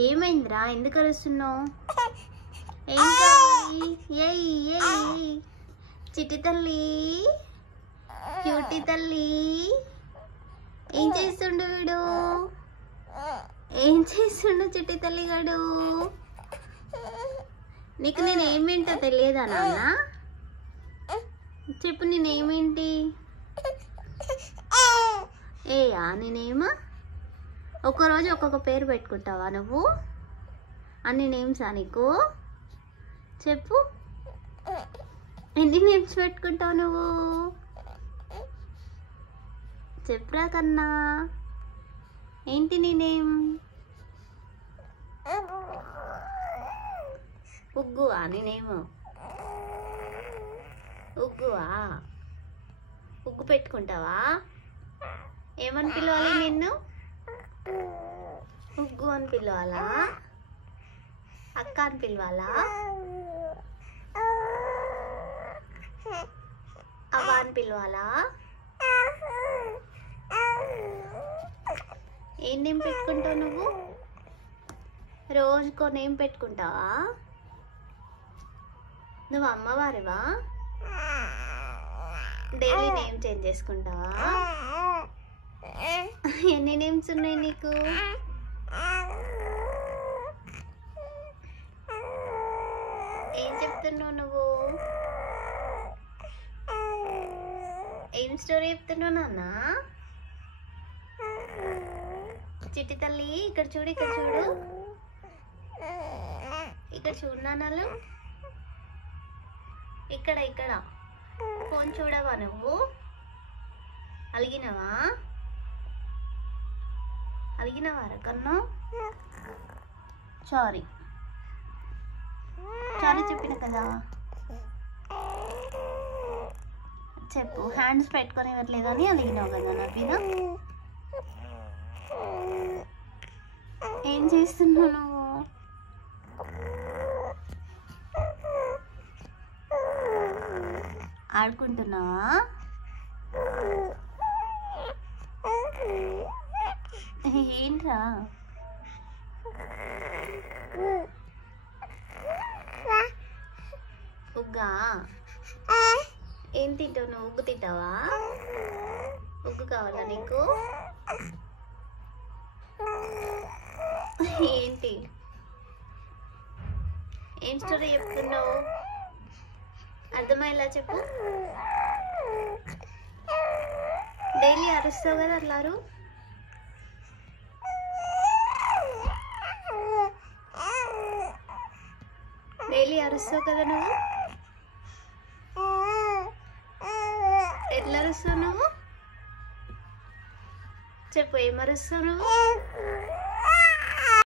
ఏమైందిరా? ఎందుకు అరుస్తున్నావు? ఏం కావాలి? ఏయ్ ఏయ్ చిట్టి తల్లి, క్యూటీ తల్లి, ఏం చేస్తుండు వీడు? ఏం చేస్తుండు చిట్టి తల్లి గాడు? నీకు నేనేమేంటో తెలియదా నాన్న? చెప్పు, నేనేమేంటి? ఏయా నేనేమా? ఒక్కరోజు ఒక్కొక్క పేరు పెట్టుకుంటావా నువ్వు? అన్ని నేమ్సా నీకు? చెప్పు, ఎన్ని నేమ్స్ పెట్టుకుంటావు నువ్వు? చెప్పురా కన్నా, ఏంటి నీ నేమ్? ఉగ్గువా నేనేమో? ఉగ్గువా? ఉగ్గు పెట్టుకుంటావా? ఏమని పిలవాలి నిన్ను? ఉగ్గు అని పిలవాలా? అక్క అని పిలవాలా? అవ్వ అని పిలవాలా? ఏం నేమ్ పెట్టుకుంటావు నువ్వు? రోజుకో నేమ్ పెట్టుకుంటావా? నువ్వు అమ్మవారివా? డైలీ నేమ్ చేంజ్ చేసుకుంటావా? ఎన్ని నేమ్స్ ఉన్నాయి నీకు? ఏం చెప్తున్నావు నువ్వు? ఏం స్టోరీ చెప్తున్నావు నాన్న? చిట్టి తల్లి, ఇక్కడ చూడు, ఇక్కడ చూడు, ఇక్కడ చూడు నాన్నలు, ఇక్కడ ఇక్కడ ఫోన్ చూడవా నువ్వు? అలిగినవా? అలిగినవారా కన్నా? సారీ సారీ చెప్పిన కదా. చెప్పు, హ్యాండ్స్ పెట్టుకొని ఇవ్వట్లేదని అలిగినావు కదా నా మీద. ఏం చేస్తున్నావు నువ్వు? ఆడుకుంటున్నావా? ఏంట్రా? ఉగ్గా? ఏం తింటావు నువ్వు? ఉగ్గు తింటావా? ఉగ్గు కావాలా నీకు? ఏంటి, ఏం స్టోరీ చెప్తున్నావు? అర్థమయ్యేలా చెప్పు. డైలీ అరుస్తావు కదా అట్లారు? డైలీ అరుస్తావు కదా నువ్వు? ఎట్లా అరుస్తావు నువ్వు? చెప్పు, ఏం అరుస్తావు నువ్వు?